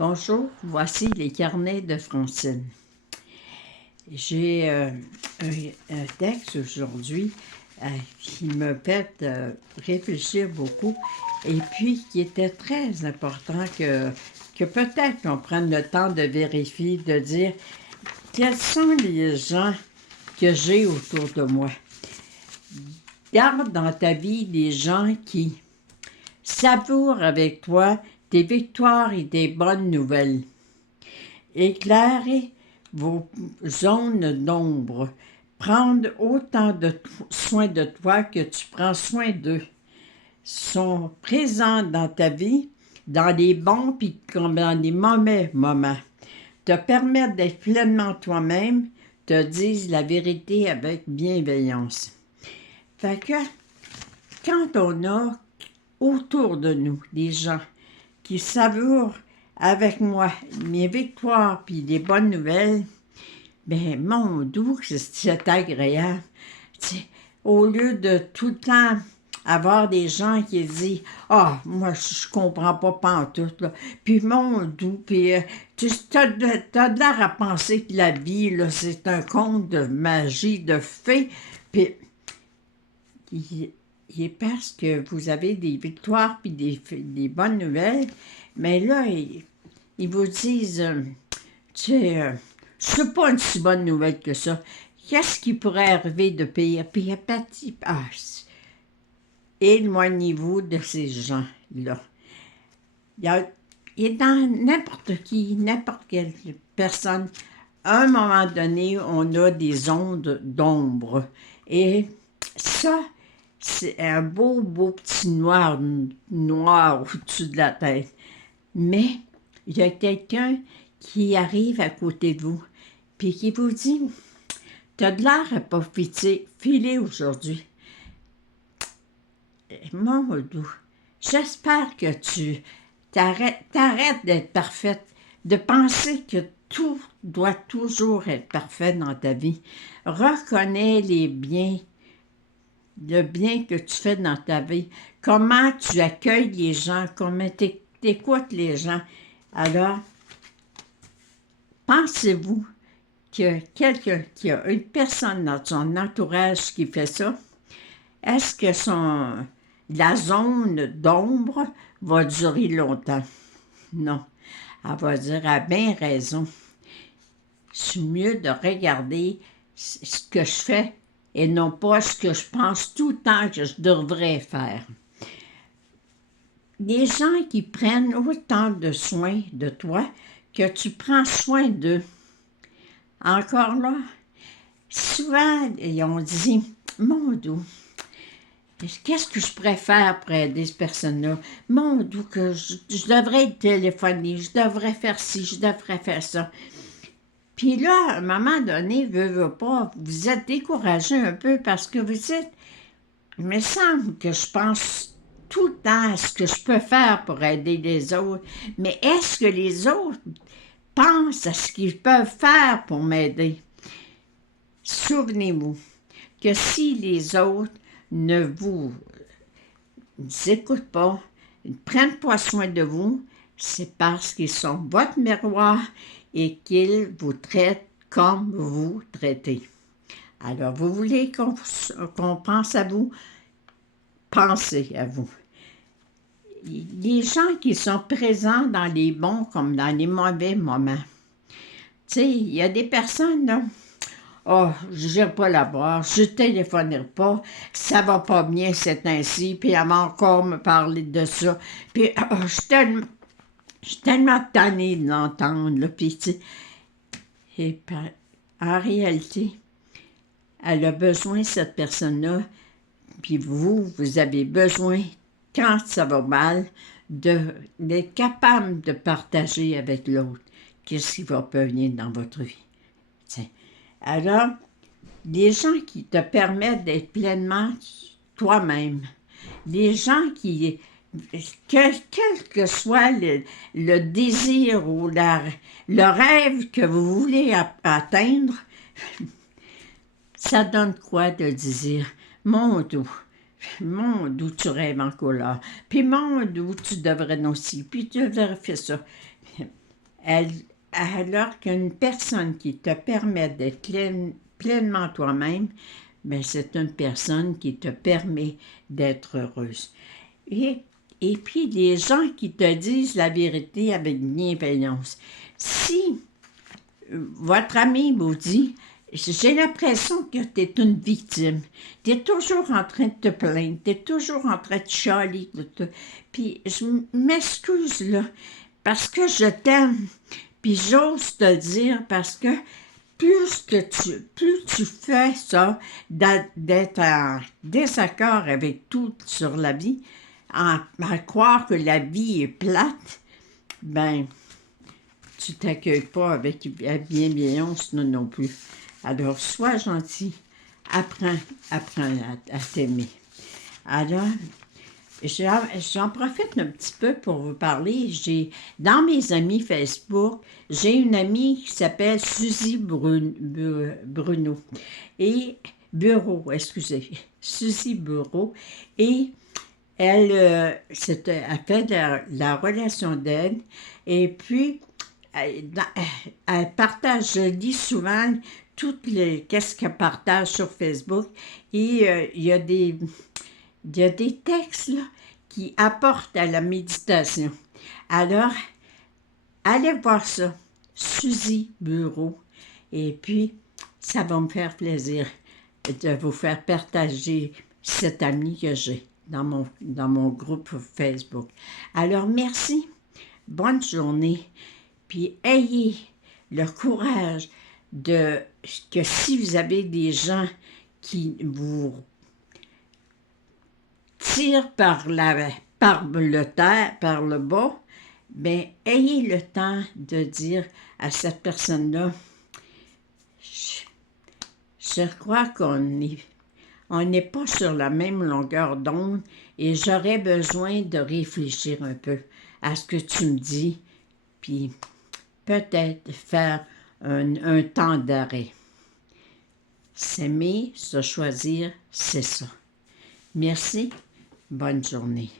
Bonjour, voici les carnets de Francine. J'ai un texte aujourd'hui qui me fait réfléchir beaucoup et puis qui était très important que peut-être qu'on prenne le temps de vérifier, de dire quels sont les gens que j'ai autour de moi. Garde dans ta vie des gens qui savourent avec toi tes victoires et tes bonnes nouvelles. Éclairez vos zones d'ombre. Prendre autant de soin de toi que tu prends soin d'eux. Sont présents dans ta vie, dans les bons puis comme dans les mauvais moments. Te permettent d'être pleinement toi-même, te disent la vérité avec bienveillance. Fait que, quand on a autour de nous des gens qui savourent avec moi mes victoires puis des bonnes nouvelles, ben mon doux, c'est agréable. T'sais, au lieu de tout le temps avoir des gens qui disent « Ah, moi, je comprends pas pantoute, là. » Puis mon doux, puis t'as de l'air à penser que la vie, là, c'est un conte de magie, de fées. Puis il est parce que vous avez des victoires puis des bonnes nouvelles, mais là, ils vous disent, tu sais, c'est pas une si bonne nouvelle que ça. Qu'est-ce qui pourrait arriver de pire? Puis éloignez-vous de ces gens-là. Il est dans n'importe quelle personne, à un moment donné, on a des ondes d'ombre. Et ça, c'est un beau petit noir au-dessus de la tête. Mais il y a quelqu'un qui arrive à côté de vous, puis qui vous dit « T'as de l'air à pas filer aujourd'hui. » Mon doux, j'espère que tu t'arrêtes d'être parfaite, de penser que tout doit toujours être parfait dans ta vie. Reconnais le bien que tu fais dans ta vie, comment tu accueilles les gens, comment tu écoutes les gens. Alors, pensez-vous que quelqu'un qui a une personne dans son entourage qui fait ça, est-ce que la zone d'ombre va durer longtemps? Non. Elle va dire, à bien raison. C'est mieux de regarder ce que je fais et non pas ce que je pense tout le temps que je devrais faire. Les gens qui prennent autant de soin de toi que tu prends soin d'eux. Encore là, souvent, on dit, mon doux, qu'est-ce que je préfère pour aider ces personnes-là? Mon doux, que je devrais téléphoner, je devrais faire ci, je devrais faire ça. Puis là, à un moment donné, veut pas, vous êtes découragé un peu parce que vous dites, il me semble que je pense tout le temps à ce que je peux faire pour aider les autres, mais est-ce que les autres pensent à ce qu'ils peuvent faire pour m'aider? Souvenez-vous que si les autres ne vous écoutent pas, ne prennent pas soin de vous, c'est parce qu'ils sont votre miroir et qu'ils vous traitent comme vous traitez. Alors, vous voulez qu'on pense à vous? Pensez à vous. Les gens qui sont présents dans les bons comme dans les mauvais moments. Tu sais, il y a des personnes, là, « Oh, je n'irai pas la voir, je ne téléphonerai pas, ça va pas bien, c'est ainsi, puis elle va encore me parler de ça. Puis, je suis tellement tannée de l'entendre, là, puis, tu sais. » Et en réalité, elle a besoin, cette personne-là, puis vous avez besoin, quand ça va mal, d'être capable de partager avec l'autre qu'est-ce qui va venir dans votre vie. Tiens. Alors, les gens qui te permettent d'être pleinement toi-même, les gens qui, quel que soit le désir ou le rêve que vous voulez atteindre, ça donne quoi de dire « Mon doux, tu rêves en couleur, puis mon doux, tu devrais aussi, puis tu devrais faire ça. » Elle- alors qu'une personne qui te permet d'être pleinement toi-même, mais c'est une personne qui te permet d'être heureuse. Et, et puis, les gens qui te disent la vérité avec bienveillance. Si votre ami vous dit, j'ai l'impression que tu es une victime, tu es toujours en train de te plaindre, tu es toujours en train de chialer, puis je m'excuse là, parce que je t'aime, puis j'ose te le dire parce que plus tu fais ça, d'être en désaccord avec tout sur la vie, à croire que la vie est plate, ben, tu t'accueilles pas avec la bienveillance, non plus. Alors, sois gentil, apprends, apprends à t'aimer. Alors, j'en profite un petit peu pour vous parler. Dans mes amis Facebook, j'ai une amie qui s'appelle Suzy Bruno. Et Bureau, excusez, Suzy Bureau. Et elle, elle fait la relation d'aide. Et puis, elle partage, je lis souvent qu'est-ce qu'elle partage sur Facebook. Et il y a des textes là, qui apportent à la méditation. Alors, allez voir ça, Suzy Bureau. Et puis, ça va me faire plaisir de vous faire partager cet ami que j'ai dans mon groupe Facebook. Alors, merci, bonne journée, puis ayez le courage que si vous avez des gens qui vous tire par par le bas, bien, ayez le temps de dire à cette personne-là, je crois on n'est pas sur la même longueur d'onde et j'aurais besoin de réfléchir un peu à ce que tu me dis, puis peut-être faire un temps d'arrêt. S'aimer, se choisir, c'est ça. Merci. Bonne journée.